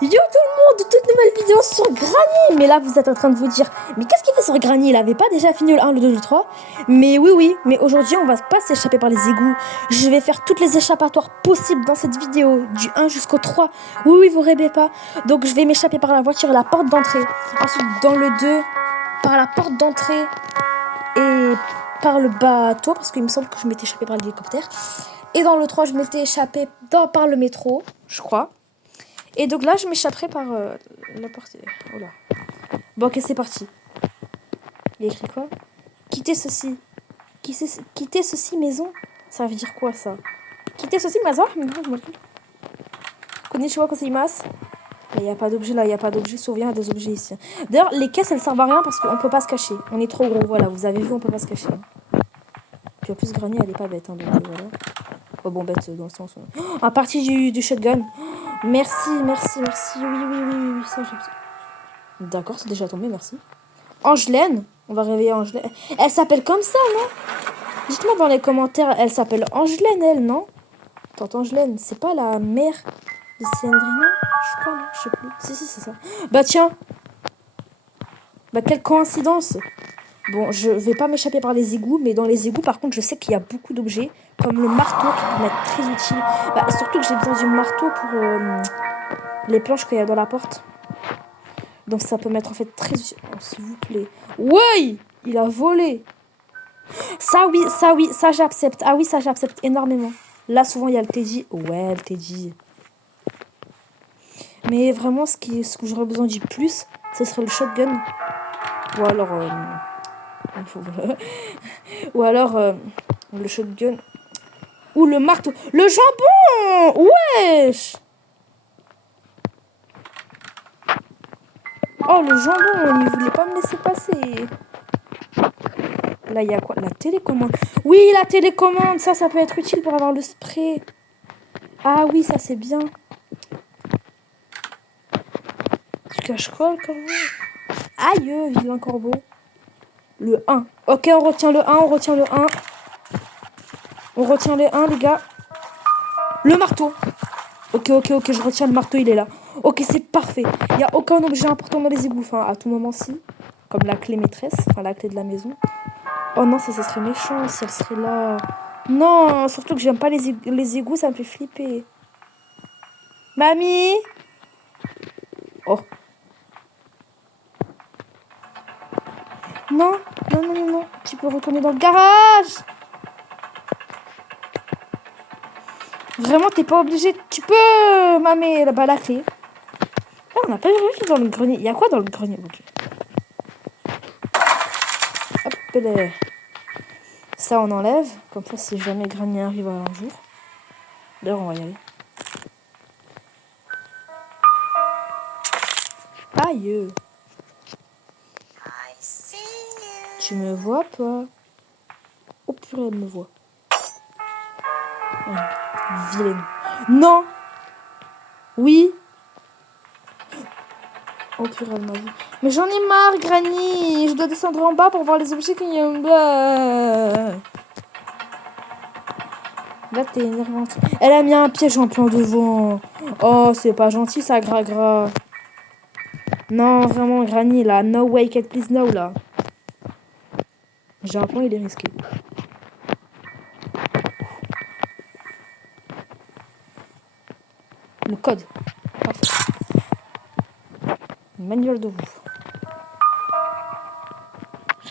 Yo tout le monde, toute nouvelle vidéo sur Granny. Mais là vous êtes en train de vous dire, mais qu'est-ce qu'il fait sur Granny? Il avait pas déjà fini le 1, le 2, le 3? Mais oui, mais aujourd'hui on va pas s'échapper par les égouts. Je vais faire toutes les échappatoires possibles dans cette vidéo, du 1 jusqu'au 3. Oui, vous rêvez pas. Donc je vais m'échapper par la voiture et la porte d'entrée. Ensuite dans le 2, par la porte d'entrée et par le bateau, parce qu'il me semble que je m'étais échappée par l'hélicoptère. Et dans le 3 je m'étais échappée par le métro, je crois. Et donc là, je m'échapperai par la porte. Oh là. Bon, ok, c'est parti. Il y a écrit quoi? Quitter ceci. Quitter ceci maison. Ça veut dire quoi ça? Quitter ceci maison? Konnichiwa gozaimasu. Il n'y a pas d'objet là, il n'y a pas d'objet. Sauf il y a des objets ici. D'ailleurs, les caisses elles servent à rien parce qu'on peut pas se cacher. On est trop gros, voilà, vous avez vu, on peut pas se cacher. Puis en plus, Granny elle est pas bête. Hein, donc voilà. Oh, bon, bête dans le sens. Oh, à partir du shotgun. Merci. Oui, ça j'ai besoin. D'accord, c'est déjà tombé, merci. Angelaine, on va réveiller Angelaine. Elle s'appelle comme ça, non? Dites-moi dans les commentaires, elle s'appelle Angelaine, elle, non? Tante Angelaine, c'est pas la mère de Cendrina? Je crois, non? Je sais plus. Si, c'est ça. Bah tiens. Bah quelle coïncidence. Bon, je vais pas m'échapper par les égouts, mais dans les égouts, par contre, je sais qu'il y a beaucoup d'objets, comme le marteau qui peut m'être très utile. Bah, surtout que j'ai besoin du marteau pour les planches qu'il y a dans la porte. Donc ça peut m'être en fait très utile. Oh, s'il vous plaît. Ouais, il a volé. Ça oui, ça j'accepte. Ah oui, ça j'accepte énormément. Là, souvent, il y a le Teddy. Ouais, le Teddy. Mais vraiment, ce que j'aurais besoin du plus, ce serait le shotgun. Ou alors... ou alors le shotgun. Ou le marteau. Le jambon. Wesh. Oh, le jambon, il voulait pas me laisser passer. Là, il y a quoi? La télécommande. Oui, la télécommande. Ça peut être utile pour avoir le spray. Ah oui, ça, c'est bien. Tu caches quoi, le corbeau? Aïe, vilain corbeau. Le 1. Ok, on retient le 1, on retient le 1. On retient les 1, les gars. Le marteau. Ok, je retiens le marteau, il est là. Ok, c'est parfait. Il n'y a aucun objet important dans les égouts. Enfin, à tout moment, si. Comme la clé maîtresse. Enfin, la clé de la maison. Oh non, ça serait méchant si elle serait là. Non, surtout que j'aime pas les égouts, ça me fait flipper. Mamie? Oh. Non. Tu peux retourner dans le garage. Vraiment, t'es pas obligé. Tu peux, mamie, là-bas, la clé. Oh, on n'a pas vu dans le grenier. Il y a quoi dans le grenier? Okay. Hop là. Ça, on enlève. Comme ça, si jamais Granny arrive un jour. D'ailleurs, on va y aller. Aïe. Tu me vois pas? Oh purée, elle me voit. Oh, vilaine. Non. Oui. Oh purée, elle m'a vu. Mais j'en ai marre, Granny. Je dois descendre en bas pour voir les objets qu'il y a en bas. Là, t'es énervante. Elle a mis un piège en plein devant. Oh, c'est pas gentil, ça, Gragra. Non, vraiment, Granny, là. No way, Kate, please, no, là. J'ai un plan, il est risqué. Le code. Parfait. Manuel de vous.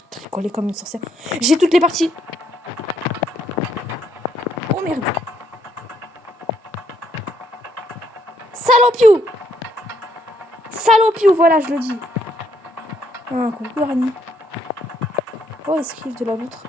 Tricoler comme une sorcière. J'ai toutes les parties. Oh merde. Salopiou, voilà, je le dis. Ah, coucou, Granny. Oh, esquive de la loutre.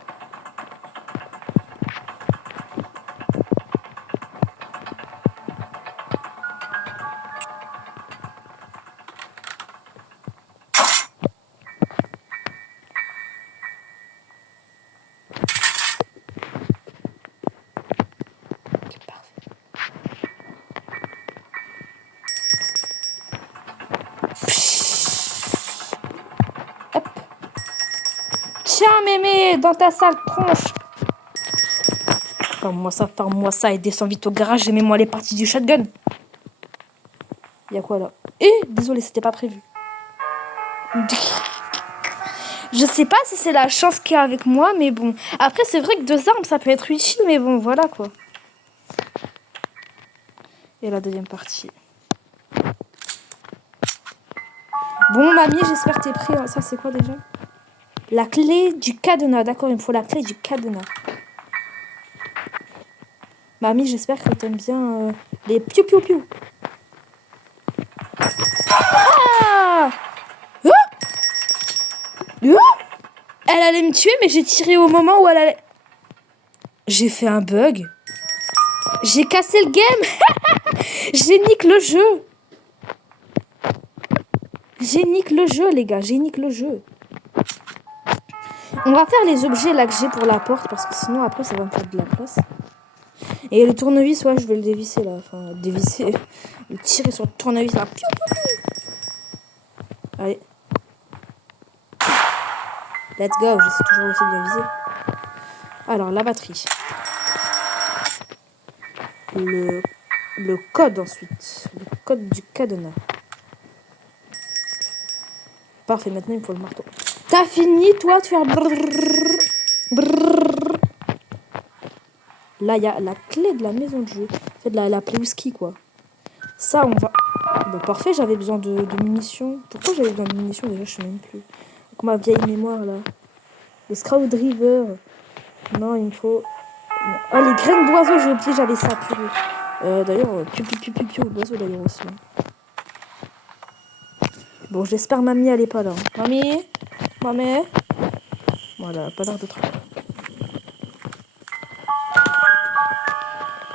Tiens, mémé, dans ta sale tronche. Ferme-moi ça, et descends vite au garage et mets-moi les parties du shotgun. Il y a quoi là? Désolé, c'était pas prévu. Je sais pas si c'est la chance qu'il y a avec moi, mais bon. Après, c'est vrai que 2 armes, ça peut être utile, mais bon, voilà quoi. Et la deuxième partie. Bon, mamie, j'espère que t'es prêt. Hein. Ça, c'est quoi déjà? La clé du cadenas. D'accord, il me faut la clé du cadenas. Mamie, j'espère que t'aimes bien les piou-piou-piou. Ah! Elle allait me tuer, mais j'ai tiré au moment où elle allait... J'ai fait un bug. J'ai cassé le game. J'ai nique le jeu. J'ai nique le jeu, les gars. J'ai nique le jeu. On va faire les objets là que j'ai pour la porte, parce que sinon, après, ça va me faire de la place. Et le tournevis, ouais, je vais le dévisser, là. Enfin, dévisser. Le tirer sur le tournevis, là. Allez. Let's go, je sais toujours aussi bien viser. Alors, la batterie. Le code ensuite. Le code du cadenas. Parfait, maintenant il me faut le marteau. T'as fini, toi, de faire brrr, brrr. Là, il y a la clé de la maison de jeu. C'est de la Plewski, quoi. Ça, on va... Bon, parfait, j'avais besoin de munitions. Pourquoi j'avais besoin de munitions, déjà, je sais même plus. Avec ma vieille mémoire, là. Le Screwdriver. Non, il me faut... Ah, les graines d'oiseau, j'ai oublié, j'avais ça, purée. D'ailleurs, piou, d'oiseau, d'ailleurs, aussi. Bon, j'espère mamie, elle est pas là. Mamie? Mamie? Voilà, pas l'air de trop.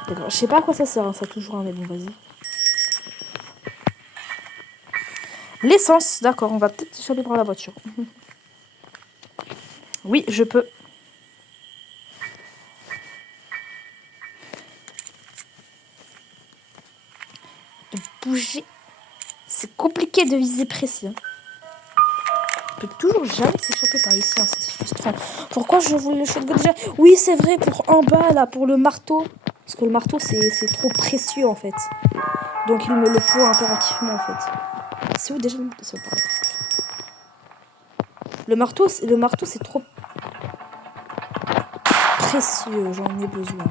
D'accord, je sais pas à quoi ça sert, hein, ça toujours, hein, mais bon, vas-y. L'essence, d'accord, on va peut-être échapper par la voiture. Oui, je peux. De bouger. C'est compliqué de viser précis. Hein. On peut toujours jamais s'échapper par ici, hein, c'est frustrant. Pourquoi je voulais le shotgun déjà? Oui, c'est vrai, pour en bas, là, pour le marteau. Parce que le marteau, c'est trop précieux, en fait. Donc, il me le faut impérativement, en fait. C'est où déjà le marteau? Le marteau, c'est trop précieux, j'en ai besoin.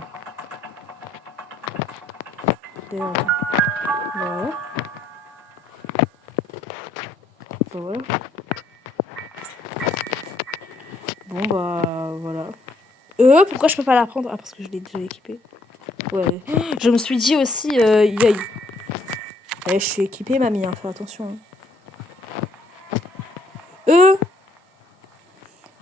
D'ailleurs, voilà. Voilà. Bon, bah, voilà. Pourquoi je peux pas la prendre? Ah, parce que je l'ai déjà équipée. Ouais. Je me suis dit aussi, yay. Je suis équipée, mamie, hein, fais attention. Hein.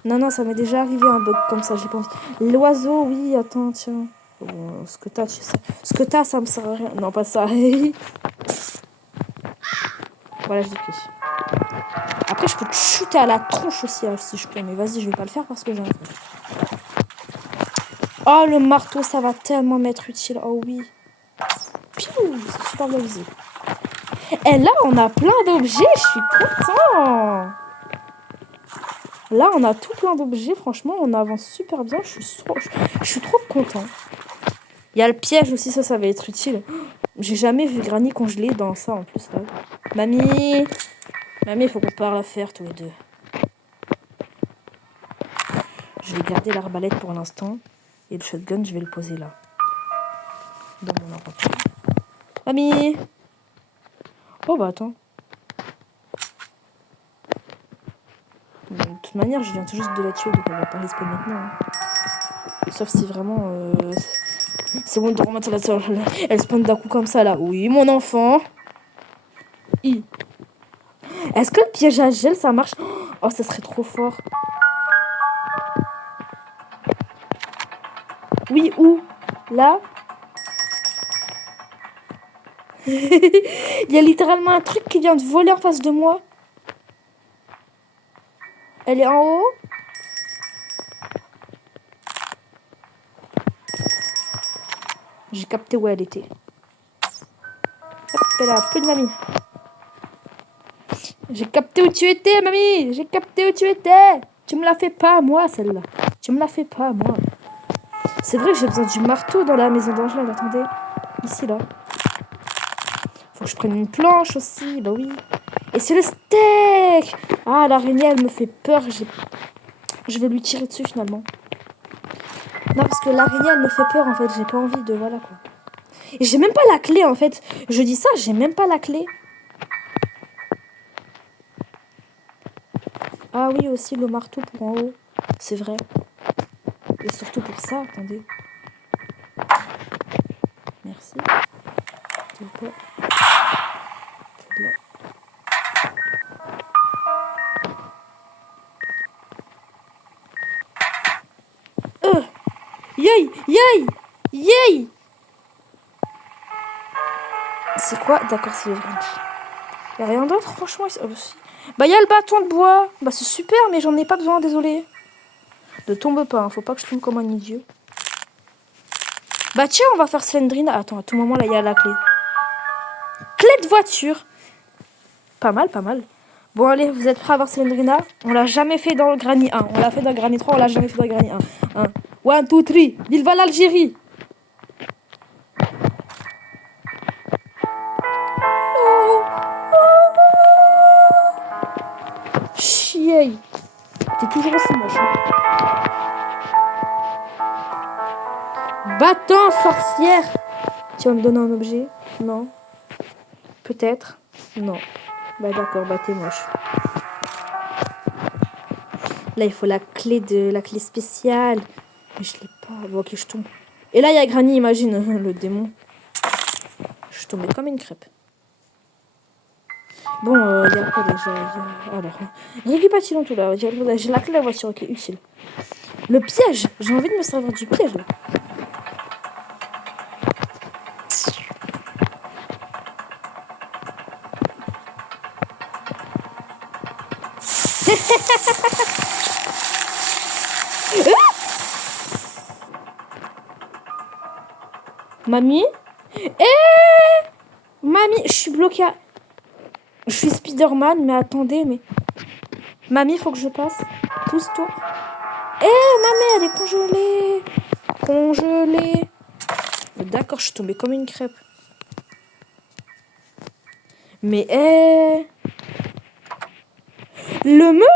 Non, ça m'est déjà arrivé un bug comme ça, j'ai pas envie. L'oiseau, oui, attends, tiens. Bon, ce que t'as, tu sais. Ce que t'as, ça me sert à rien. Non, pas ça. Voilà, je l'ai pris. Après, je peux te chuter à la tronche aussi, hein, si je peux. Mais vas-y, je vais pas le faire parce que j'ai un... Oh, le marteau, ça va tellement m'être utile. Oh oui. Piou, c'est super bien visé. Et là, on a plein d'objets. Je suis content. Là, on a tout plein d'objets. Franchement, on avance super bien. Je suis trop content. Il y a le piège aussi. Ça va être utile. J'ai jamais vu Granny congelée dans ça, en plus, là. Mamie, il faut qu'on parle à faire, tous les deux. Je vais garder l'arbalète pour l'instant. Et le shotgun, je vais le poser là. Dans mon inventaire. Mamie! Oh, bah, attends. De toute manière, je viens tout juste de la tuer, donc elle va pas respawn maintenant. Hein. Sauf si vraiment... c'est bon de remettre la soeur. Elle spawn d'un coup comme ça, là. Oui, mon enfant. Est-ce que le piège à gel, ça marche? Oh, ça serait trop fort. Oui, où? Là? Il y a littéralement un truc qui vient de voler en face de moi. Elle est en haut? J'ai capté où elle était. Hop, elle a plus de mamie. J'ai capté où tu étais, mamie. J'ai capté où tu étais. Tu me la fais pas, moi, celle-là. Tu me la fais pas, moi. C'est vrai que j'ai besoin du marteau dans la maison d'Angèle. Attendez. Ici, là. Faut que je prenne une planche aussi. Bah oui. Et c'est le steak. Ah, l'araignée, elle me fait peur. Je vais lui tirer dessus, finalement. Non, parce que l'araignée, elle me fait peur, en fait. J'ai pas envie de... Voilà, quoi. Et j'ai même pas la clé, en fait. Je dis ça, j'ai même pas la clé. Ah oui, aussi le marteau pour en haut. C'est vrai. Et surtout pour ça, attendez. Merci. S'il vous plaît. Là. Yay! Yay! Yay! C'est quoi? D'accord, c'est le Grinch. Y'a rien d'autre, franchement? Oh, si. Bah, y'a le bâton de bois. Bah, c'est super, mais j'en ai pas besoin, désolé. Ne tombe pas, hein. Faut pas que je tombe comme un idiot. Bah, tiens, on va faire Slendrina. Attends, à tout moment, là, il y a la clé. Clé de voiture. Pas mal, pas mal. Bon, allez, vous êtes prêts à voir Slendrina? On l'a jamais fait dans le Granny 1. On l'a fait dans le Granny 3, on l'a jamais fait dans le Granny 1. 1, 2, 3. Vive l'Algérie! Chier! T'es toujours aussi moche. Bâton, sorcière! Tu vas me donner un objet? Non. Peut-être? Non. Bah d'accord, bah t'es moche. Là, il faut la clé spéciale. Mais je l'ai pas. Bon, ok, je tombe. Et là, il y a Granny, imagine, le démon. Je suis tombée comme une crêpe. Bon, il y a quoi déjà? Alors, récupération tout là. J'ai la clé de la voiture, ok, utile. Le piège! J'ai envie de me servir du piège là. Mamie? Mamie, je suis bloquée à... Je suis Spider-Man, mais attendez, mais... Mamie, faut que je passe. Pousse-toi. Mamie, elle est congelée. Congelée. D'accord, je suis tombée comme une crêpe. Mais le melon.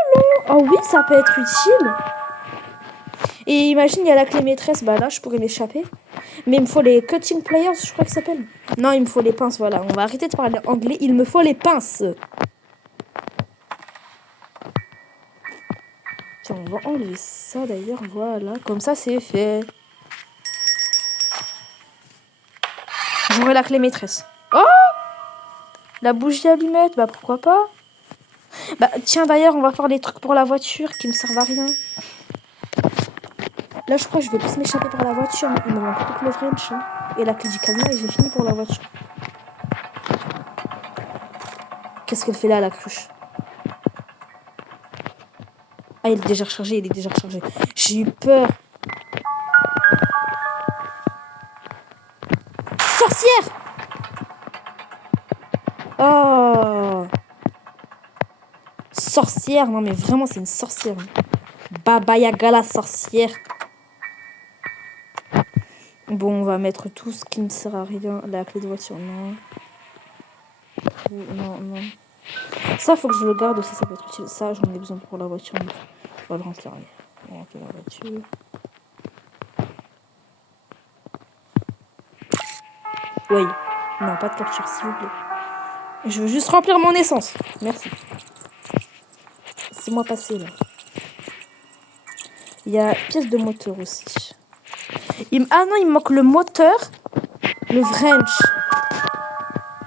Oh oui, ça peut être utile. Et imagine, il y a la clé maîtresse. Bah là, je pourrais m'échapper. Mais il me faut les cutting pliers, je crois que ça s'appelle. Non, il me faut les pinces, voilà. On va arrêter de parler anglais. Il me faut les pinces. Tiens, on va enlever ça d'ailleurs, voilà. Comme ça, c'est fait. J'aurai la clé maîtresse. Oh! La bougie allumette, bah pourquoi pas? Bah tiens, d'ailleurs, on va faire les trucs pour la voiture qui me servent à rien. Là, je crois que je vais plus m'échapper par la voiture. Il me manque plus que le French. Hein. Et la clé du camion, et j'ai fini pour la voiture. Qu'est-ce qu'elle fait là, la cruche? Ah, il est déjà rechargé, il est déjà rechargé. J'ai eu peur. Sorcière! Oh! Sorcière, non mais vraiment, c'est une sorcière. Baba Yaga, la sorcière. Bon, on va mettre tout ce qui ne sert à rien. La clé de voiture, non. Non, non. Ça, faut que je le garde aussi, ça peut être utile. Ça, j'en ai besoin pour la voiture. On va le remplir. On va remplir la voiture. Oui. Non, pas de capture, s'il vous plaît. Je veux juste remplir mon essence. Merci. C'est moi passé, là. Il y a pièce de moteur aussi. Ah non, il me manque le moteur. Le wrench.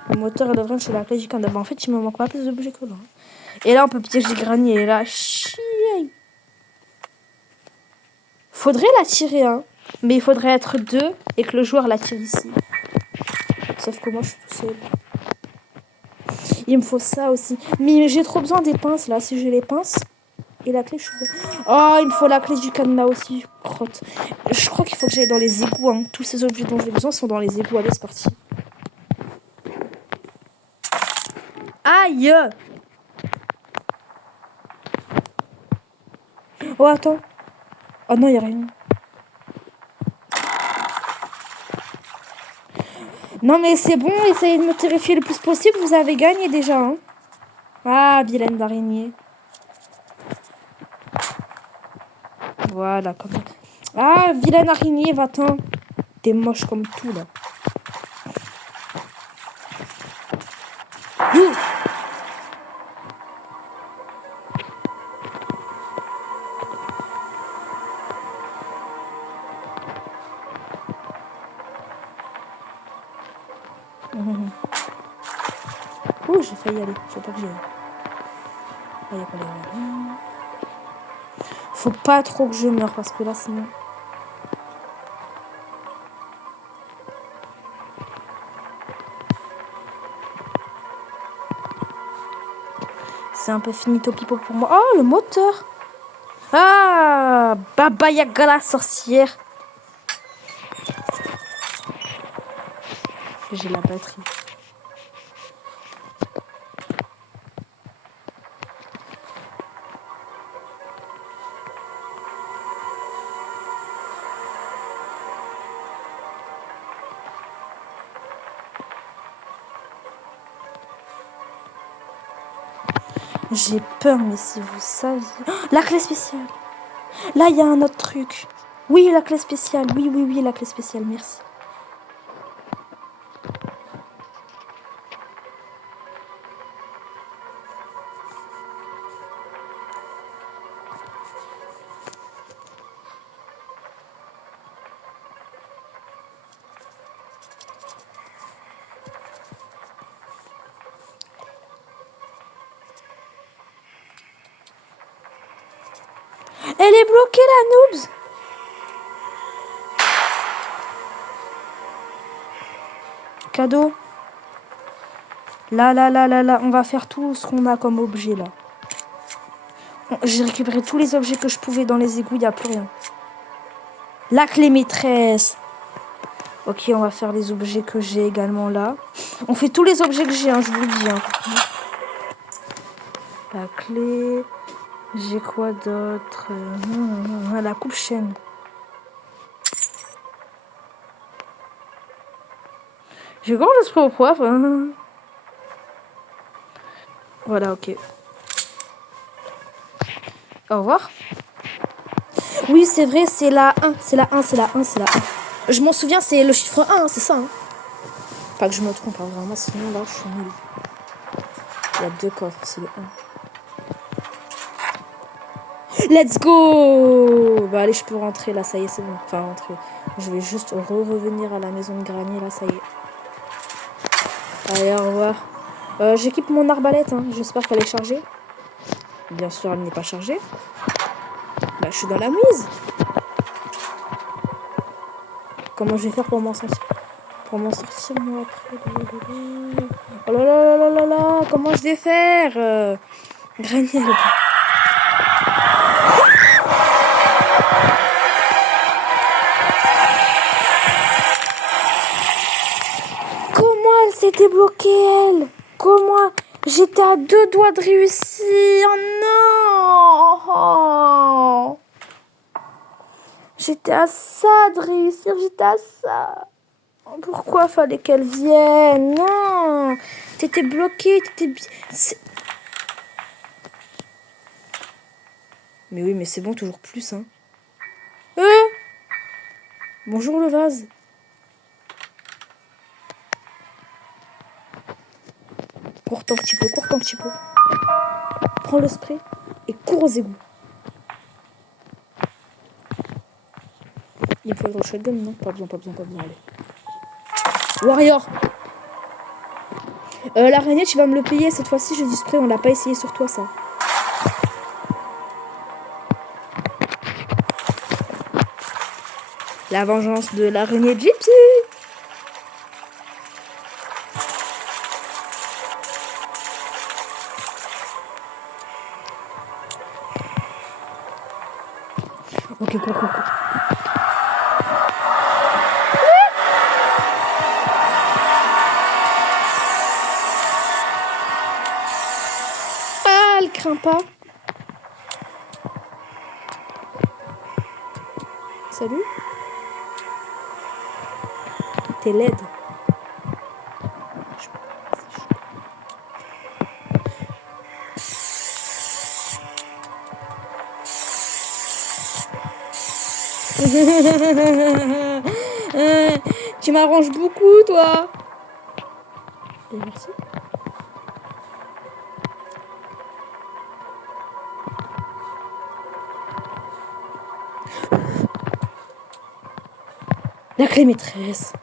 Le moteur et le wrench, c'est la clé du canard. En fait, il me manque pas plus d'objets que là. Et là, on peut piéger Granny. Et là, chier. Faudrait la tirer, hein. Mais il faudrait être deux et que le joueur la tire ici. Sauf que moi, je suis tout seul. Il me faut ça aussi. Mais j'ai trop besoin des pinces, là. Si j'ai les pinces et la clé, je suis... Oh, il me faut la clé du cadenas aussi. Crotte. Je crois qu'il faut que j'aille dans les égouts, hein. Tous ces objets dont j'ai besoin sont dans les égouts. Allez, c'est parti. Aïe! Oh, attends. Oh non, il n'y a rien. Non mais c'est bon, essayez de me terrifier le plus possible, vous avez gagné déjà. Hein. Ah, vilaine d'araignée. Voilà, comme ça. Ah, vilaine araignée, va-t'en. T'es moche comme tout, là. Ouh. Ouh, j'ai failli y aller. Faut pas que j'y aille. Ah, y a pas les... Faut pas trop que je meure parce que là, sinon... C'est un peu finito pipo pour moi. Oh, le moteur. Ah, Baba Yaga la sorcière. J'ai la batterie. J'ai peur, mais si vous saviez... Oh, la clé spéciale. Là, il y a un autre truc. Oui, la clé spéciale. Oui, oui, oui, la clé spéciale. Merci. Elle est bloquée, la noobs. Cadeau. Là, là, là, là, là. On va faire tout ce qu'on a comme objet, là. J'ai récupéré tous les objets que je pouvais dans les égouts. Il n'y a plus rien. La clé maîtresse. Ok, on va faire les objets que j'ai également là. On fait tous les objets que j'ai, hein, je vous le dis. Hein. La clé. J'ai quoi d'autre? La coupe-chaîne. J'ai grand l'esprit au poivre. Hein. Voilà, ok. Au revoir. Oui, c'est vrai, c'est la 1. C'est la 1, c'est la 1, c'est la 1. Je m'en souviens, c'est le chiffre 1, c'est ça. Hein. Pas que je me trompe, hein, vraiment, sinon là, je suis nulle. Il y a 2 coffres, c'est le 1. Let's go! Bah allez, je peux rentrer là, ça y est, c'est bon. Enfin, rentrer. Je vais juste revenir à la maison de Granny, là, ça y est. Allez, au revoir. J'équipe mon arbalète, hein. J'espère qu'elle est chargée. Bien sûr, elle n'est pas chargée. Bah, je suis dans la mise. Comment je vais faire pour m'en sortir? Pour m'en sortir, moi, après. Oh là là là là là là. Comment je vais faire? Granny, elle est pas... Comment elle s'était bloquée, elle? Comment? J'étais à 2 doigts de réussir. Non! J'étais à ça de réussir. J'étais à ça. Pourquoi fallait qu'elle vienne? Non! T'étais bloquée. Mais oui, mais c'est bon, toujours plus, hein. Bonjour le vase. Cours un petit peu, cours un petit peu. Prends le spray et cours aux égouts. Il me faudrait le shotgun, non? Pas besoin, pas besoin, pas besoin, allez. Warrior! L'araignée, tu vas me le payer cette fois-ci, j'ai du spray, on l'a pas essayé sur toi, ça. La vengeance de l'araignée Gypsy! Ok, cours. Ah, elle craint pas. Salut. T'es laide. Tu m'arranges beaucoup, toi. Et merci. La clé maîtresse.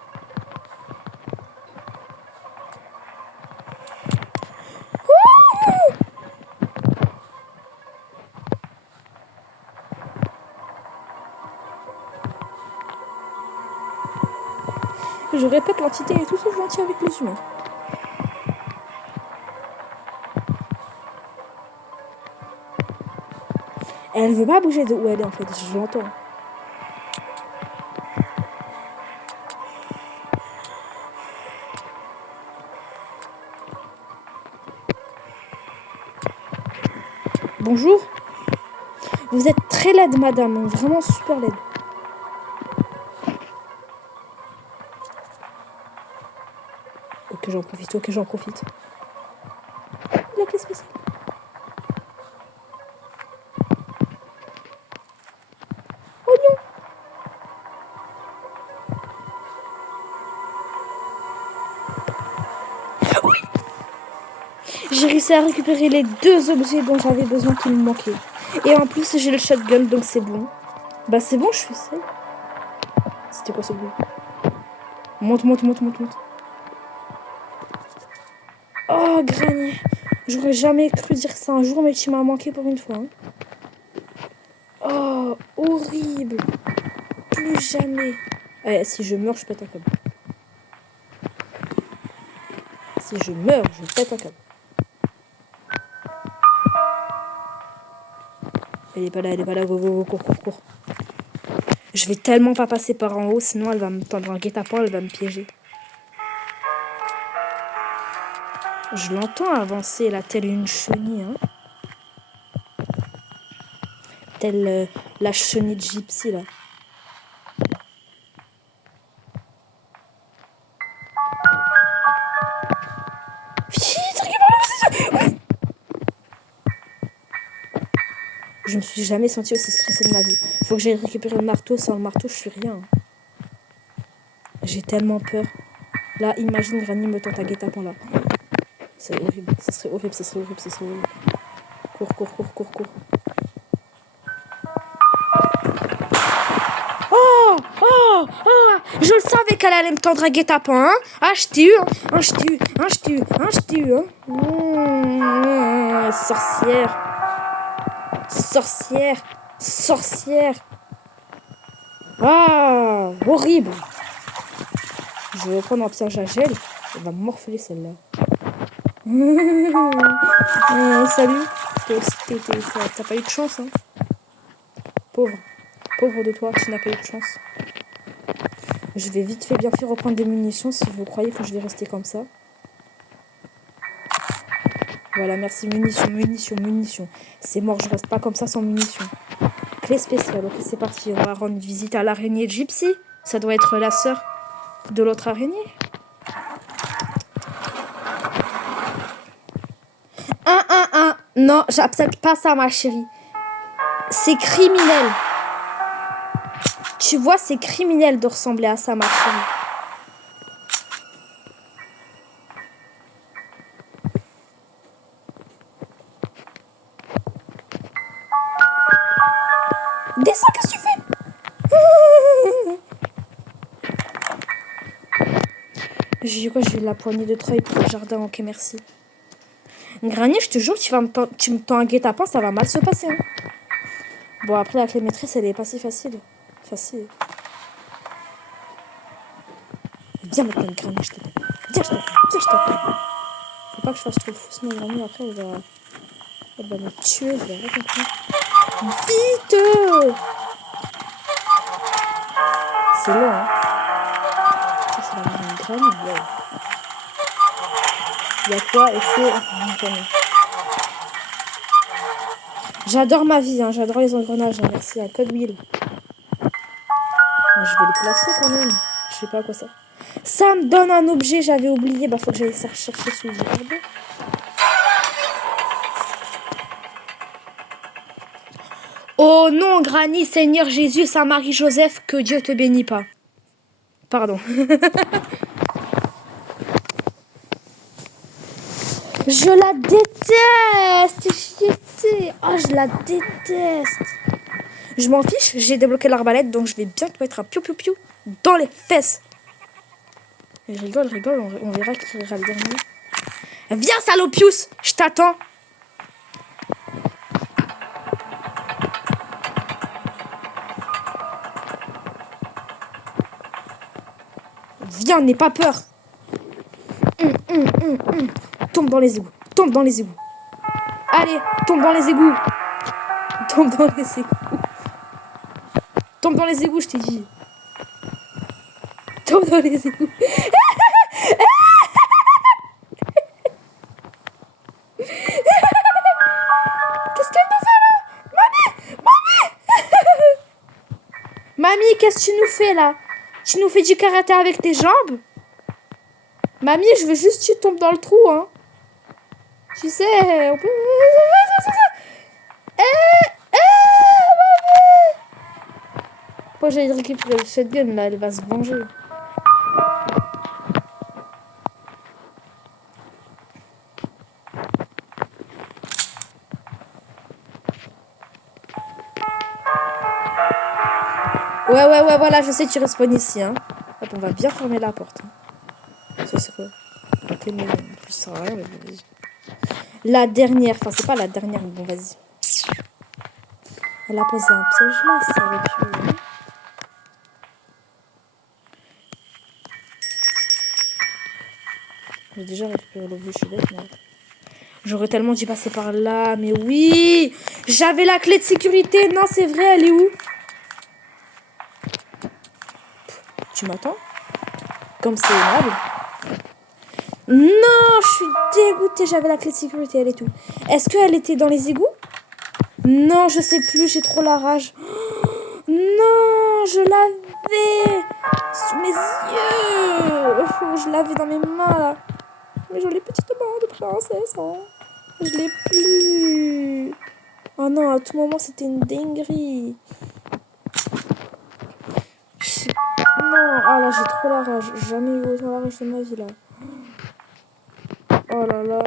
Je répète, l'entité est tout sauf gentille avec les humains. Elle veut pas bouger de où elle est en fait, je l'entends. Bonjour. Vous êtes très laide, madame. Vraiment super laide. Ok, j'en profite. Ok, j'en profite. La clé spéciale. Oh non. Oui. J'ai réussi à récupérer les 2 objets dont j'avais besoin qui me manquaient. Et en plus, j'ai le shotgun, donc c'est bon. Bah c'est bon, je suis seule. C'était quoi ce bruit? Monte, monte, monte, monte, monte. Oh, Granny. J'aurais jamais cru dire ça un jour, mais tu m'as manqué pour une fois. Hein. Oh, horrible. Plus jamais. Eh, si je meurs, je pète un câble. Si je meurs, je pète un câble. Elle est pas là, go, go, go, cours, cours, cours. Je vais tellement pas passer par en haut, sinon elle va me tendre un guet-apens, elle va me piéger. Je l'entends avancer là, telle une chenille, hein. Telle la chenille de Gypsy, là. Je me suis jamais sentie aussi stressée de ma vie. Faut que j'aille récupérer le marteau. Sans le marteau, je suis rien. J'ai tellement peur. Là, imagine Granny me tente à guet-apens là. C'est horrible. Ça serait horrible, ça serait horrible, ça serait horrible. Cours, cours, cours, cours, cours. Oh, oh, oh. Je le savais qu'elle allait me tendre à guet-apens, hein. Ah, je t'ai eu, hein. Je t'ai eu, hein. Je t'ai eu, hein. Je t'ai eu, hein. Sorcière. Sorcière. Sorcière. Ah, horrible. Je vais prendre un piège à gel. Elle va me morfler celle-là. Salut. T'as pas eu de chance, hein. Pauvre. Pauvre de toi, tu n'as pas eu de chance. Je vais vite fait bien fait reprendre des munitions si vous croyez que je vais rester comme ça. Voilà, merci. Munitions, munitions, munitions. C'est mort, je reste pas comme ça sans munitions. Clé spéciale. Ok, c'est parti. On va rendre visite à l'araignée de Gypsy. Ça doit être la sœur de l'autre araignée. Non, j'accepte pas ça, ma chérie. C'est criminel. Tu vois, c'est criminel de ressembler à ça, ma chérie. Descends, qu'est-ce que tu fais? J'ai eu quoi? J'ai eu la poignée de treuil pour le jardin. Ok, merci. Granny, je te jure, tu me tends un guet-apens, ça va mal se passer. Hein. Bon, après, la clé maîtresse, elle est pas si facile. Facile. Viens maintenant, Granny, je t'appelle. Viens, je t'appelle. Viens, je t'appelle. Faut pas que je fasse trop le fou, sinon Granny, après, elle va me tuer. Je vais rien comprendre. Vite! C'est long, hein. Ça, c'est la maison de Granny. Wow. Il y a quoi? Et c'est... J'adore ma vie, hein. J'adore les engrenages. Hein. Merci à Code Wheel. Je vais le placer quand même. Je sais pas à quoi ça. Ça me donne un objet, j'avais oublié. Bah, faut que j'aille chercher sous le jardin. Oh non, Granny, Seigneur Jésus, Saint Marie-Joseph, que Dieu te bénisse pas. Pardon. Je la déteste. Oh, je la déteste. Je m'en fiche, j'ai débloqué l'arbalète, donc je vais bientôt mettre un piou-piou-piou dans les fesses. Elle rigole, on verra qui ira le dernier. Viens, salopius, je t'attends. Viens, n'aie pas peur. Tombe dans les égouts. Tombe dans les égouts. Allez, tombe dans les égouts. Tombe dans les égouts. Tombe dans les égouts, je t'ai dit. Tombe dans les égouts. Qu'est-ce qu'elle nous fait là? Mamie, qu'est-ce que tu nous fais là? Tu nous fais du karaté avec tes jambes? Mamie, je veux juste que tu tombes dans le trou, hein. Tu sais, on peut... Mamie! Moi, j'allais récupérer le shotgun, là, elle va se venger. Ouais, voilà, je sais que tu respawns ici, hein. Hop, on va bien fermer la porte. Hein. Ça, c'est quoi? Ok, mais plus ça sert à rien, mais vas-y. La dernière, enfin, c'est pas la dernière, mais bon, vas-y. Elle a posé un piège là, ça aurait pu... J'ai déjà récupéré l'objet, je suis bête, moi. J'aurais tellement dû passer par là, mais oui! J'avais la clé de sécurité! Non, c'est vrai, elle est où? Tu m'attends? Comme c'est aimable. Non, je suis dégoûtée, j'avais la clé de sécurité, elle est où? Est-ce qu'elle était dans les égouts? Non, je sais plus, j'ai trop la rage. Non, je l'avais sous mes yeux. Oh, je l'avais dans mes mains, là. Mes jolies petites mains de princesse. Hein. Je l'ai plus. Oh non, à tout moment, c'était une dinguerie. Non, ah là, j'ai trop la rage. J'ai jamais eu autant la rage de ma vie, là. Oh là là.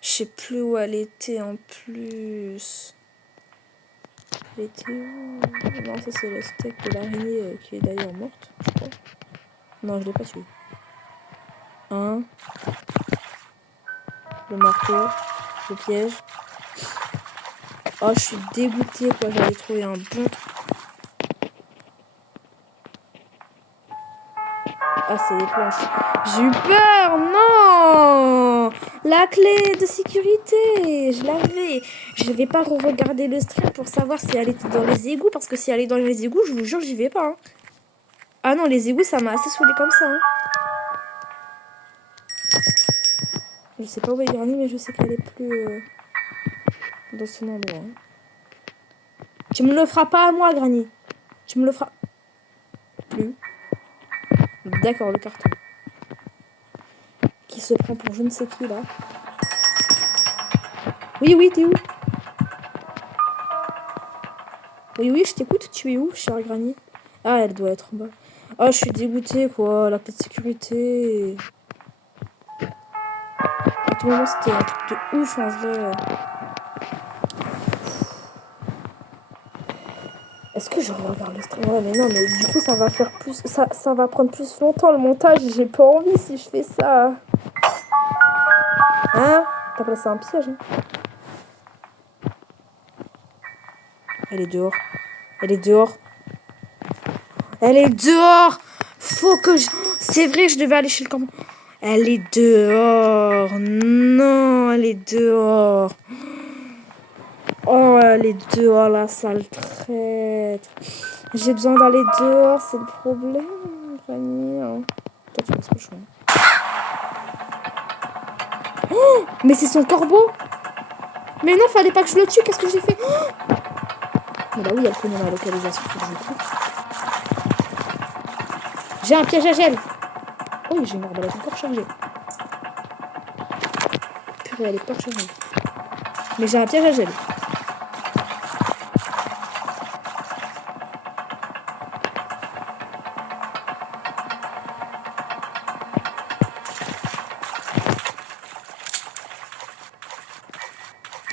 Je sais plus où elle était, en plus. Elle était où? Non, ça, c'est le steak de l'araignée qui est d'ailleurs morte, je crois. Non, je l'ai pas tué. Hein? Le marteau. Le piège. Oh, je suis dégoûtée, quoi. J'avais trouvé un bon... Ah, c'est les planches. J'ai eu peur, non! La clé de sécurité, je l'avais. Je vais pas re-regarder le stream pour savoir si elle était dans les égouts, parce que si elle est dans les égouts, je vous jure, j'y vais pas. Hein. Ah non, les égouts, ça m'a assez saoulé comme ça. Hein. Je sais pas où est Granny, mais je sais qu'elle est plus dans son endroit. Hein. Tu me le feras pas à moi, Granny. Tu me le feras plus. D'accord, le carton. Qui se prend pour je ne sais qui, là. Oui, t'es où? Oui, je t'écoute. Tu es où, chère Granny? Ah, elle doit être en bas. Ah, je suis dégoûtée, quoi. La clé de sécurité. À tout moment, c'était un truc de ouf, en vrai. Est-ce que je regarde le stream? Ouais, mais non, mais du coup, ça va faire plus... Ça va prendre plus longtemps, le montage. J'ai pas envie si je fais ça. Hein? T'as placé un piège, hein? Elle est dehors. Elle est dehors. Elle est dehors. Faut que je... C'est vrai, je devais aller chez le campement. Elle est dehors. Non, elle est dehors. Oh, elle est dehors, la sale traite. J'ai besoin d'aller dehors, c'est le problème, Granny. Toi, tu restes pas chaud. Oh, mais c'est son corbeau. Mais non, fallait pas que je le tue. Qu'est-ce que j'ai fait? Oh, mais bah oui, elle connaît ma localisation. J'ai un piège à gel. Oh, j'ai une arbalète encore chargée. Purée, elle est pas chargée. Mais j'ai un piège à gel.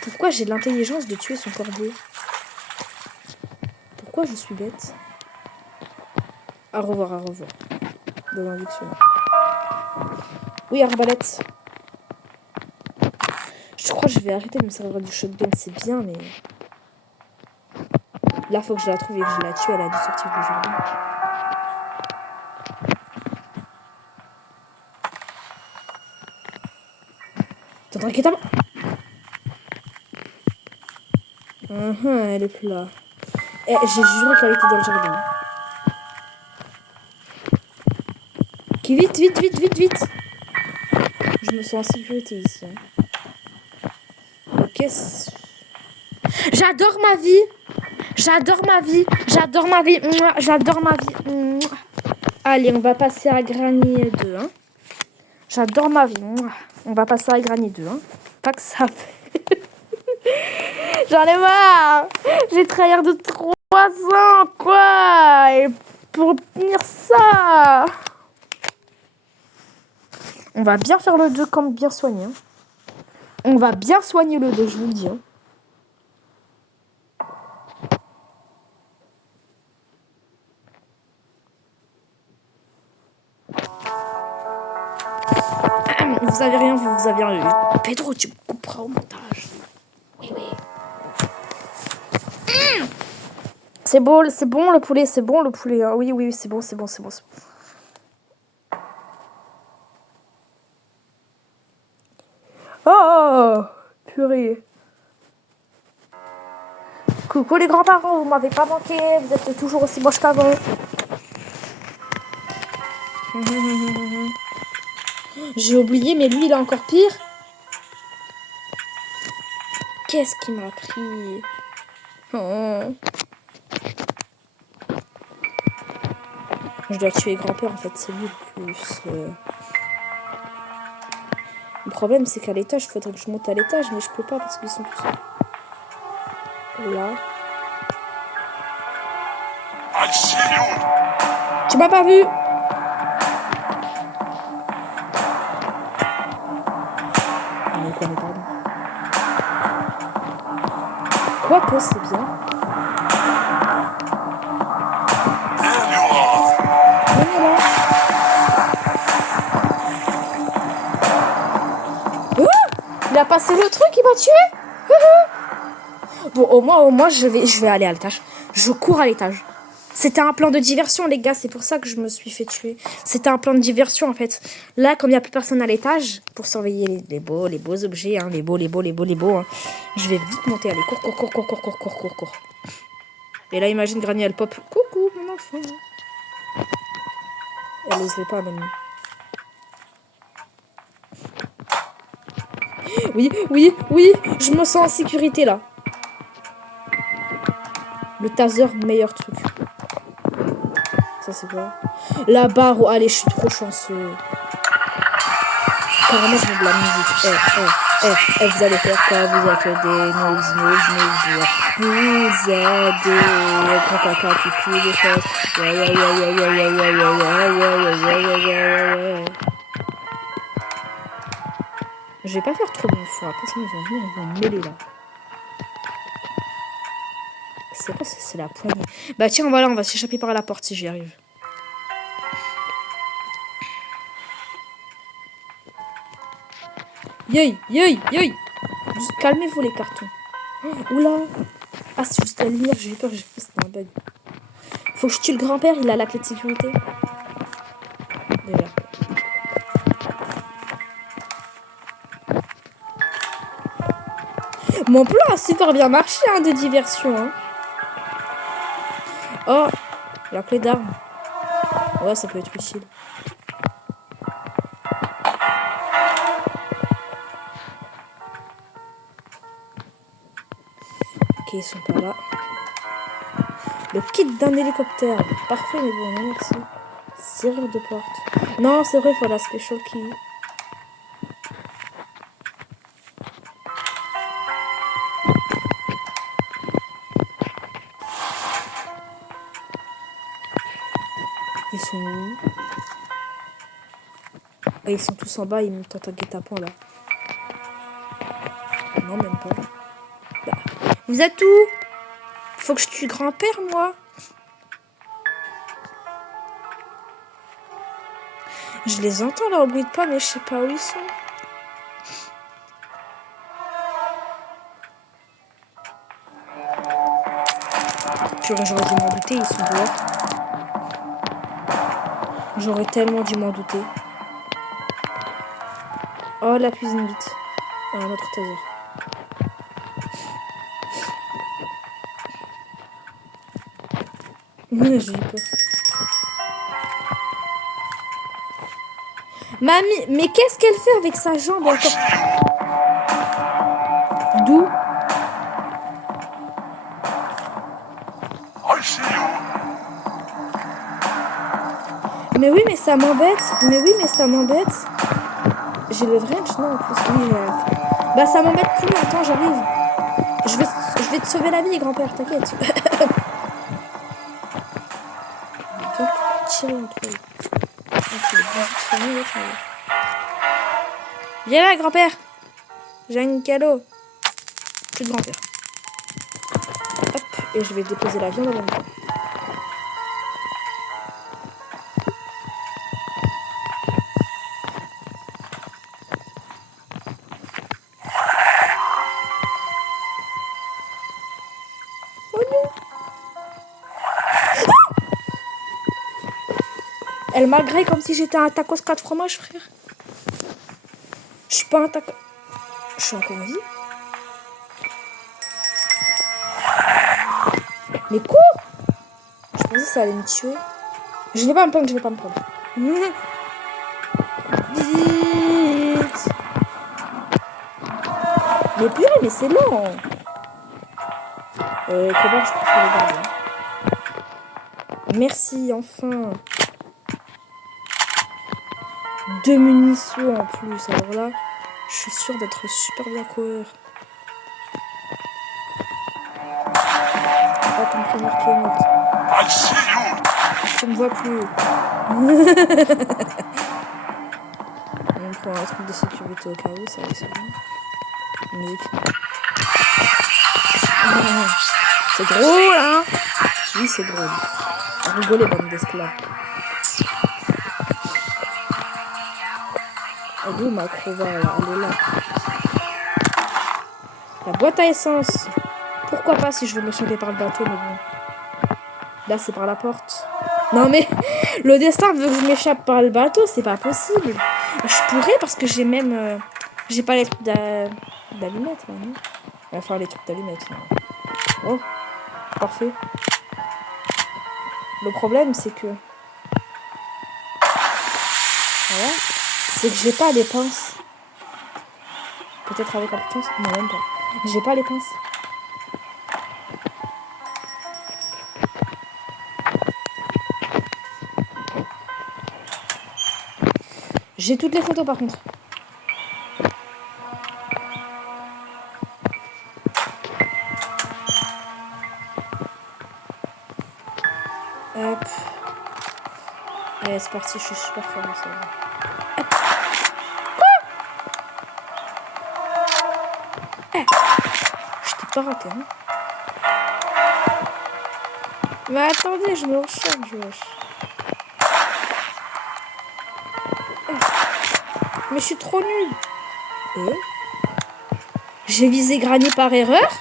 Pourquoi j'ai l'intelligence de tuer son corbeau? Pourquoi je suis bête? À revoir, à revoir. Dans un dictionnaire. Oui, arbalète. Je crois que je vais arrêter de me servir du shotgun, c'est bien, mais... Là, faut que je la trouve et que je la tue, elle a dû sortir du jardin. T'entends qui tape? Elle est plus là. Eh, j'ai juré qu'elle était dans le jardin. Qui vite, vite, vite, vite, vite. Je me sens en sécurité ici. Ok. J'adore ma vie. J'adore ma vie. J'adore ma vie. J'adore ma vie. Allez, on va passer à Granier 2. Hein. J'adore ma vie. On va passer à Granier 2. Hein. Pas que ça fait. J'en ai marre. J'ai travaillé de 3 ans, quoi. Et pour obtenir ça... On va bien faire le 2 comme bien soigné. Hein. On va bien soigner le 2, je vous le dis. Hein. Vous avez rien vu, vous avez rien vu. Pedro, tu me couperas au montage. Oui, oui. C'est bon le poulet, c'est bon le poulet. Hein. Oui, oui, c'est bon, c'est bon, c'est bon. Oh, purée. Coucou les grands-parents, vous m'avez pas manqué, vous êtes toujours aussi moches qu'avant. J'ai oublié, mais lui, il est encore pire. Qu'est-ce qui m'a pris? Oh. Je dois tuer grand-père, en fait, c'est lui le plus... Le problème, c'est qu'à l'étage, il faudrait que je monte à l'étage, mais je peux pas parce qu'ils sont tous là. Tu m'as pas vu? Quoique, c'est bien. Il a passé le truc, il m'a tué. Bon, au moins, je vais aller à l'étage. Je cours à l'étage. C'était un plan de diversion, les gars. C'est pour ça que je me suis fait tuer. C'était un plan de diversion, en fait. Là, comme il n'y a plus personne à l'étage, pour surveiller les beaux objets, hein, les beaux. Hein, je vais vite monter. Allez, cours. Et là, imagine Granny, elle pop. Coucou, mon enfant. Elle n'oserait pas, même. Oui, je me sens en sécurité, là. Le taser, meilleur truc. Ça, c'est quoi? La barre. Oh, allez, je suis trop chanceux. Carrément, je mets de la musique. Vous allez faire quoi? Vous êtes des news. Vous êtes des grands caca qui puent les fesses. Je vais pas faire trop de fois. Après, sinon, ils vont venir, ils vont me mêler, là. C'est quoi? C'est la poignée. Bah, tiens, voilà, on va s'échapper par la porte si j'y arrive. Yoï. Calmez-vous les cartons. Oula. Ah, c'est juste la lumière, j'ai eu peur, j'ai cru que c'était un bug. Faut que je tue le grand-père, il a la clé de sécurité. Déjà. Mon plan a super bien marché, hein, de diversion. Hein. Oh, la clé d'arme. Ouais, ça peut être utile. Ok, ils sont pas là. Le kit d'un hélicoptère. Parfait, mais bon, non, merci. Serrure de porte. Non, c'est vrai, il faut la special key. sont où? Ah, ils sont tous en bas, ils me tentent un guet-apens là. Non, même pas. Bah, vous êtes où? Faut que je tue grand-père, moi. Je les entends là au bruit de pas, mais je sais pas où ils sont. Purée, j'aurais dû m'en douter, ils sont dehors. J'aurais tellement dû m'en douter. Oh, la cuisine vite. Ah, notre taser. J'ai eu peur. Mamie, mais qu'est-ce qu'elle fait avec sa jambe encore? D'où? Mais oui, mais ça m'embête. Mais oui, mais ça m'embête. J'ai le wrench, non, en plus. Oui, bah, ça m'embête plus. Attends, j'arrive. Je vais te sauver la vie, grand-père, t'inquiète. Tirer entre eux. Viens là, grand-père. J'ai un cadeau. Plus de grand-père. Hop, et je vais déposer la viande en même temps. Elle m'a grillé comme si j'étais un tacos 4 fromages, frère. Je suis pas un tacos. Je suis encore en vie. Mais quoi? Je pensais que ça allait me tuer. Je vais pas me prendre, je vais pas me prendre. Vite. Mais purée, mais c'est long. Comment je peux faire le garder? Merci, enfin. 2 munitions en plus. Alors là, je suis sûre d'être super bien couvert. Ah, ton premier qui est mort. Je ne vois plus. On prend un truc de sécurité au cas où, ça va, c'est bon. Musique. C'est drôle, hein? Oui, c'est drôle. Rigolez, bande d'esclaves. Elle est où ma crowbar là? Elle est là. La boîte à essence. Pourquoi pas si je veux m'échapper par le bateau, mais bon. Là, c'est par la porte. Non, mais le destin veut que je m'échappe par le bateau, c'est pas possible. Je pourrais parce que j'ai même... j'ai pas les trucs d'allumettes, là, non? Enfin, les trucs d'allumettes, là. Oh, parfait. Le problème, c'est que... Voilà. C'est que j'ai pas les pinces. Peut-être avec un peu de chance. Non, même pas. J'ai pas les pinces. J'ai toutes les photos par contre. Hop. Allez, c'est parti, je suis super fort en ça. Hop. Quoi? Je t'ai pas raté, hein. Mais attendez, je me recharge, wesh. Mais je suis trop nulle. J'ai visé Granny par erreur?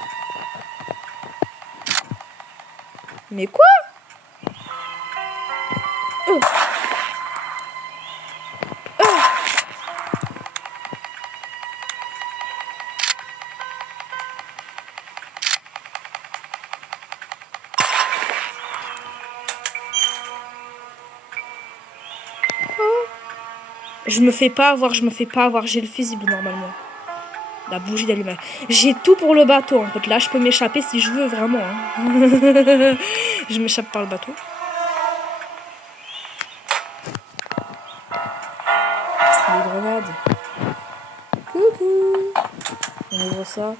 Mais quoi? Je me fais pas avoir, j'ai le fusible normalement. La bougie d'allumage. J'ai tout pour le bateau en fait. Là, je peux m'échapper si je veux vraiment. Hein. Je m'échappe par le bateau. Les grenades. Coucou. On ouvre ça.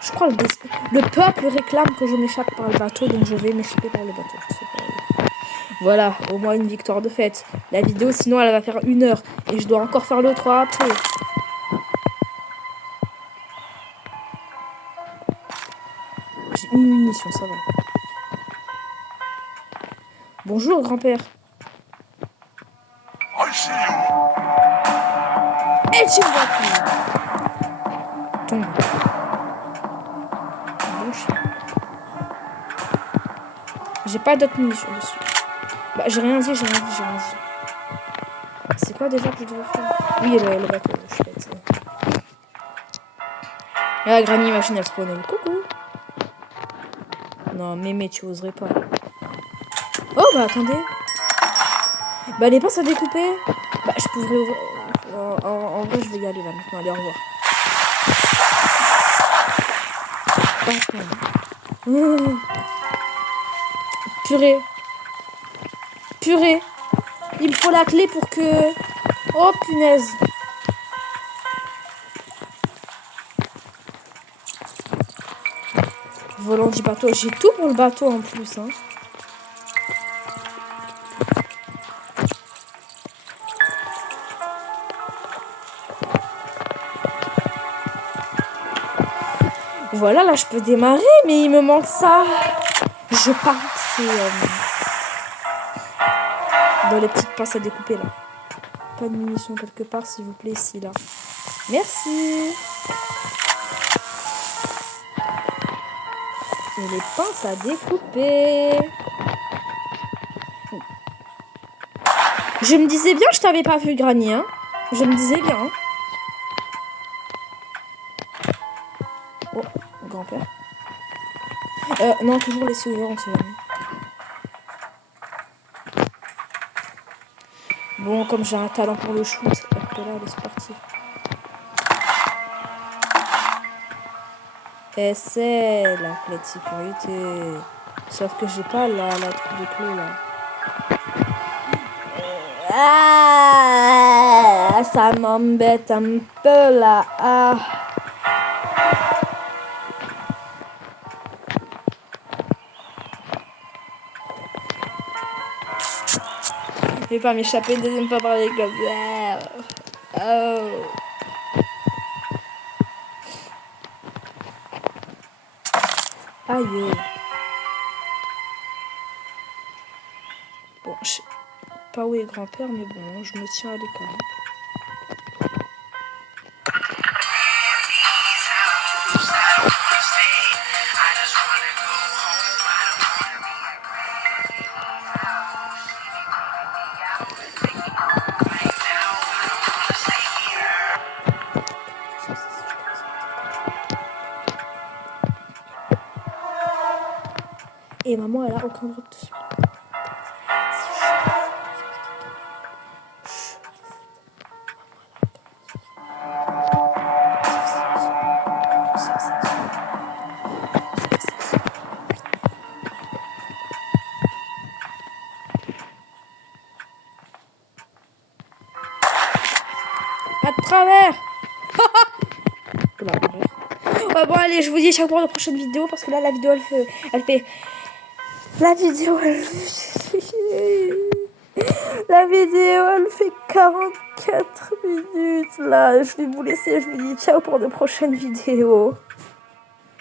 Je crois le peuple réclame que je m'échappe par le bateau, donc je vais m'échapper par le bateau. Je sais pas. Voilà, au moins une victoire de fête. La vidéo, sinon, elle va faire 1 heure. Et je dois encore faire le 3 après. J'ai une munition, ça va. Bonjour, grand-père. Et tu vois plus. Tombe. Bon chien. J'ai pas d'autres munitions dessus. Bah, j'ai rien dit. C'est quoi déjà que je devais faire? Oui, le bateau, je suis bête. Et la granny machine, elle spawn. Coucou. Non, mémé, tu oserais pas. Oh, bah attendez. Bah, les pinces à découper. Bah, je pourrais ouvrir. En vrai, je vais y aller là maintenant. Allez, au revoir. Purée. Purée. Il me faut la clé pour que... Oh, punaise. Volant du bateau. J'ai tout pour le bateau en plus, hein. Voilà, là, je peux démarrer, mais il me manque ça. Je pense que c'est dans les petites pinces à découper, là. Pas de munitions quelque part, s'il vous plaît, ici, là. Merci. Et les pinces à découper. Je me disais bien, je t'avais pas vu, Granny, hein. Je me disais bien. Oh, grand-père. Non, toujours laisser ouvert, on sait jamais. Bon, comme j'ai un talent pour le shoot, hop là, c'est parti. Et c'est la clé de sécurité. Sauf que j'ai pas la truc de clé là. Ah, ça m'embête un peu là. Ah. Je vais pas m'échapper une deuxième fois par les comme ça. Oh. Aïe. Bon, je sais pas où est grand-père, mais bon, je me tiens à l'écart. Et maman, elle a aucun droit dessus. À travers. Ouais, bon, allez, je vous dis ciao pour la prochaine vidéo, parce que là, la vidéo, elle fait... La vidéo, La vidéo, elle fait 44 minutes, là. Je vais vous laisser, je vous dis ciao pour de prochaines vidéos.